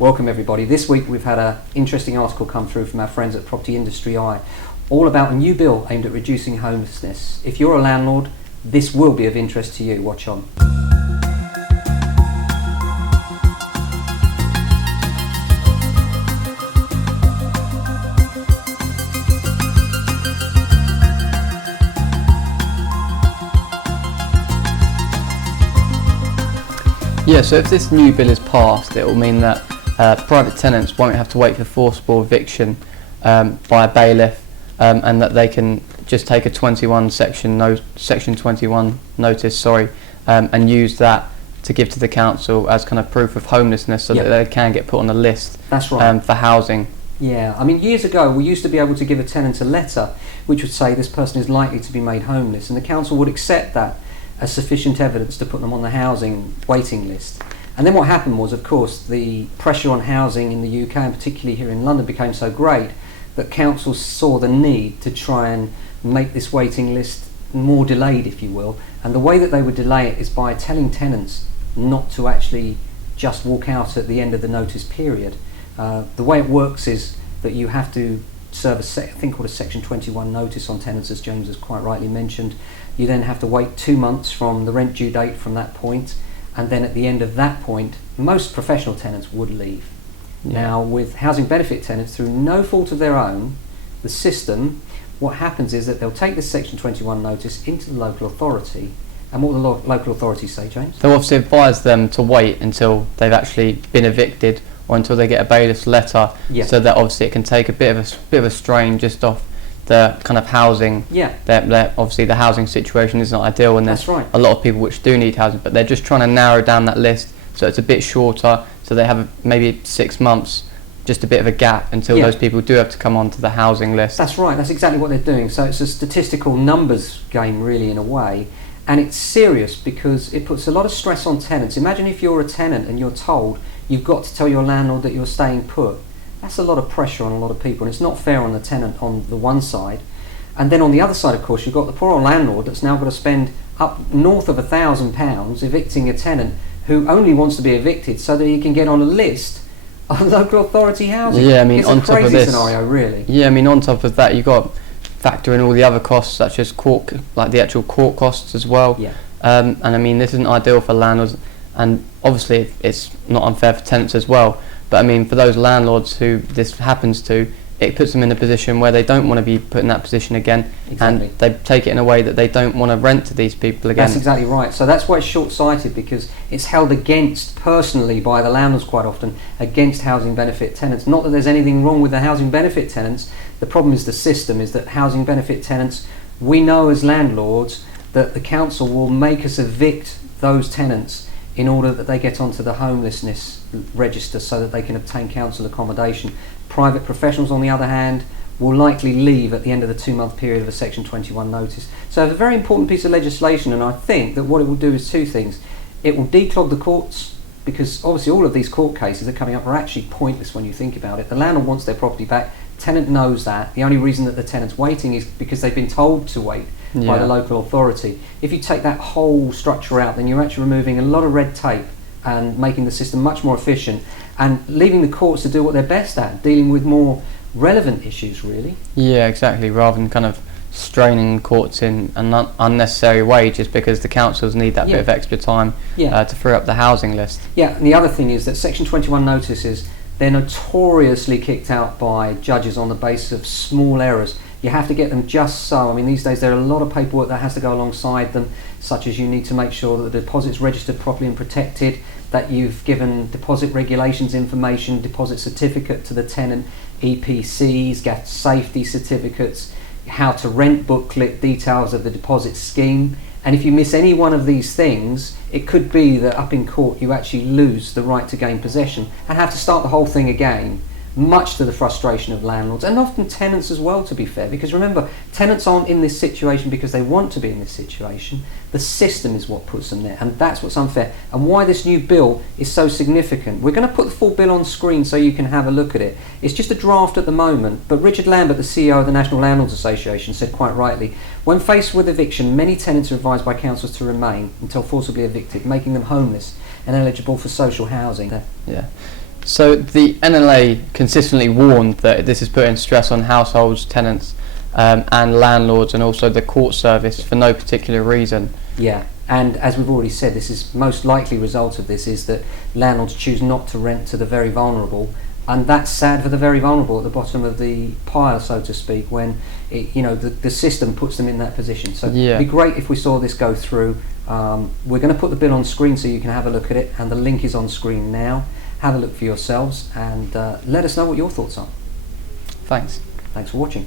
Welcome everybody. This week we've had an interesting article come through from our friends at Property Industry Eye, all about a new bill aimed at reducing homelessness. If you're a landlord, this will be of interest to you. Watch on. Yeah, so if this new bill is passed, it will mean that private tenants won't have to wait for forcible eviction by a bailiff, and that they can just take a section 21 notice, and use that to give to the council as kind of proof of homelessness, so that they can get put on the list. That's right. For housing. Yeah, I mean, years ago we used to be able to give a tenant a letter which would say this person is likely to be made homeless, and the council would accept that as sufficient evidence to put them on the housing waiting list. And then what happened was, of course, the pressure on housing in the UK, and particularly here in London, became so great that councils saw the need to try and make this waiting list more delayed, if you will. And the way that they would delay it is by telling tenants not to actually just walk out at the end of the notice period. The way it works is that you have to serve a thing called a section 21 notice on tenants, as James has quite rightly mentioned. You then have to wait 2 months from the rent due date from that point, and then at the end of that point most professional tenants would leave. Now with housing benefit tenants, through no fault of their own, the system, what happens is that they'll take this section 21 notice into the local authority, and what will the local authority say, James? They'll obviously advise them to wait until they've actually been evicted, or until they get a bailiff's letter, so that obviously it can take a bit of a strain just off the kind of housing. Obviously the housing situation is not ideal, and there's a lot of people which do need housing, but they're just trying to narrow down that list so it's a bit shorter, so they have maybe 6 months, just a bit of a gap until those people do have to come onto the housing list. That's right, that's exactly what they're doing. So it's a statistical numbers game really, in a way, and it's serious because it puts a lot of stress on tenants. Imagine if you're a tenant and you're told you've got to tell your landlord that you're staying put. That's a lot of pressure on a lot of people, and it's not fair on the tenant on the one side. And then on the other side, of course, you've got the poor old landlord that's now got to spend up north of £1,000 evicting a tenant who only wants to be evicted so that he can get on a list of local authority housing. Yeah, I mean, it's on a top crazy of this scenario, really. Yeah, I mean, on top of that, you've got to factor in all the other costs, such as the actual court costs as well. Yeah. And I mean, this isn't ideal for landlords, and obviously it's not unfair for tenants as well. But I mean, for those landlords who this happens to, it puts them in a position where they don't want to be put in that position again, and they take it in a way that they don't want to rent to these people again. That's exactly right. So that's why it's short-sighted, because it's held against, personally, by the landlords quite often, against housing benefit tenants. Not that there's anything wrong with the housing benefit tenants. The problem is the system, is that housing benefit tenants, we know as landlords that the council will make us evict those tenants in order that they get onto the homelessness register so that they can obtain council accommodation. Private professionals, on the other hand, will likely leave at the end of the 2-month period of a section 21 notice. So it's a very important piece of legislation, and I think that what it will do is two things. It will declog the courts, because obviously all of these court cases that are coming up are actually pointless when you think about it. The landlord wants their property back, tenant knows that. The only reason that the tenant's waiting is because they've been told to wait by the local authority. If you take that whole structure out, then you're actually removing a lot of red tape and making the system much more efficient, and leaving the courts to do what they're best at, dealing with more relevant issues, really. Yeah, exactly, rather than kind of straining courts in an unnecessary way just because the councils need that bit of extra time to free up the housing list. Yeah, and the other thing is that section 21 notices, they're notoriously kicked out by judges on the basis of small errors. You have to get them just so. I mean, these days there are a lot of paperwork that has to go alongside them, such as you need to make sure that the deposit's registered properly and protected, that you've given deposit regulations information, deposit certificate to the tenant, EPCs, gas safety certificates, how to rent booklet, details of the deposit scheme. And if you miss any one of these things, it could be that up in court you actually lose the right to gain possession and have to start the whole thing again, much to the frustration of landlords and often tenants as well, to be fair, because remember, tenants aren't in this situation because they want to be in this situation. The system is what puts them there, and that's what's unfair, and why this new bill is so significant. We're going to put the full bill on screen so you can have a look at it. It's just a draft at the moment, but Richard Lambert, the CEO of the National Landlords Association, said quite rightly, when faced with eviction, many tenants are advised by councils to remain until forcibly evicted, making them homeless and eligible for social housing. Yeah. So the NLA consistently warned that this is putting stress on households, tenants, and landlords, and also the court service for no particular reason. Yeah, and as we've already said, this is most likely result of this is that landlords choose not to rent to the very vulnerable, and that's sad for the very vulnerable at the bottom of the pile, so to speak, when the system puts them in that position. So it'd be great if we saw this go through. We're going to put the bill on screen so you can have a look at it, and the link is on screen now. Have a look for yourselves and let us know what your thoughts are. Thanks for watching.